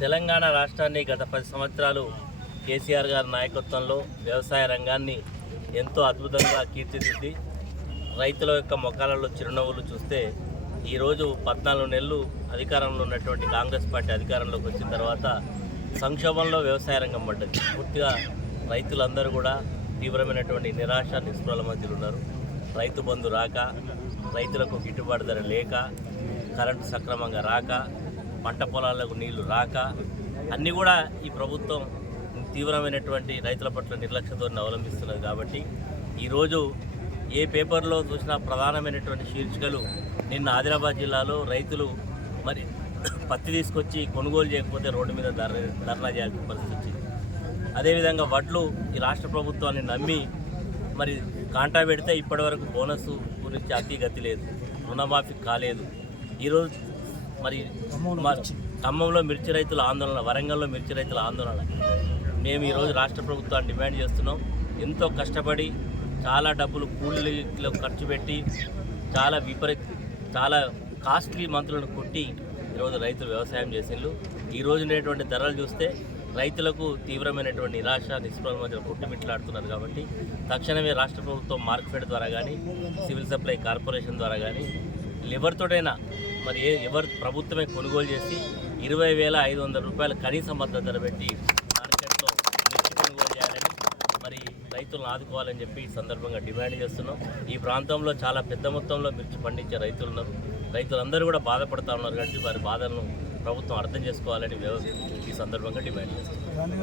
తెలంగాణ రాష్ట్రాన్ని గత పది సంవత్సరాలు కేసీఆర్ గారి నాయకత్వంలో వ్యవసాయ రంగాన్ని ఎంతో అద్భుతంగా కీర్తిదిద్ది రైతుల యొక్క మొఖాలలో చిరునవ్వులు చూస్తే ఈరోజు పద్నాలుగు నెలలు అధికారంలో ఉన్నటువంటి కాంగ్రెస్ పార్టీ అధికారంలోకి వచ్చిన తర్వాత సంక్షోభంలో వ్యవసాయ రంగం పడ్డది. పూర్తిగా రైతులందరూ కూడా తీవ్రమైనటువంటి నిరాశ నిస్పృహల మధ్యలో ఉన్నారు. రైతు బంధు రాక రైతులకు గిట్టుబాటు ధర లేక కరెంటు సక్రమంగా రాక పంట పొలాలకు నీళ్ళు రాక అన్నీ కూడా ఈ ప్రభుత్వం తీవ్రమైనటువంటి రైతుల పట్ల నిర్లక్ష్యంతో అవలంబిస్తున్నది కాబట్టి ఈరోజు ఏ పేపర్లో చూసినా ప్రధానమైనటువంటి శీర్షికలు నిన్న ఆదిలాబాద్ జిల్లాలో రైతులు మరి పత్తి తీసుకొచ్చి కొనుగోలు చేయకపోతే రోడ్డు మీద ధర ధర్నా చేయాల్సిన పరిస్థితి వచ్చింది. అదేవిధంగా వడ్లు ఈ రాష్ట్ర ప్రభుత్వాన్ని నమ్మి మరి కాంటా పెడితే ఇప్పటివరకు బోనస్ గురించి అతి గతి లేదు రుణమాఫీ కాలేదు. ఈరోజు మరి ఖమ్మంలో మిర్చి. రైతుల ఆందోళన వరంగల్లో మిర్చి రైతుల ఆందోళన. మేము ఈరోజు రాష్ట్ర ప్రభుత్వాన్ని డిమాండ్ చేస్తున్నాం. ఎంతో కష్టపడి చాలా డబ్బులు కూలీలో ఖర్చు పెట్టి చాలా విపరీత చాలా కాస్ట్లీ మంత్రులను కొట్టి ఈరోజు రైతులు వ్యవసాయం చేసిండ్రు. ఈ రోజు ఉండేటువంటి ధరలు చూస్తే రైతులకు తీవ్రమైనటువంటి నిరాశ నిస్పృహల మధ్య కొట్టుమిట్లాడుతున్నారు కాబట్టి తక్షణమే రాష్ట్ర ప్రభుత్వం మార్కెట్ ద్వారా కానీ సివిల్ సప్లై కార్పొరేషన్ ద్వారా కానీ ఎవరితోటైనా మరి ఎవరు ప్రభుత్వమే కొనుగోలు చేసి ఇరవై వేల ఐదు వందల రూపాయల కనీస మద్దతు ధర పెట్టి మార్కెట్లో కొనుగోలు చేయాలని మరి రైతులను ఆదుకోవాలని చెప్పి ఈ సందర్భంగా డిమాండ్ చేస్తున్నాం. ఈ ప్రాంతంలో చాలా పెద్ద మొత్తంలో మిర్చి పండించే రైతులు ఉన్నారు. రైతులందరూ కూడా బాధపడతా ఉన్నారు కాబట్టి వారి బాధలను ప్రభుత్వం అర్థం చేసుకోవాలని వ్యవ- ఈ సందర్భంగా డిమాండ్ చేస్తున్నాం.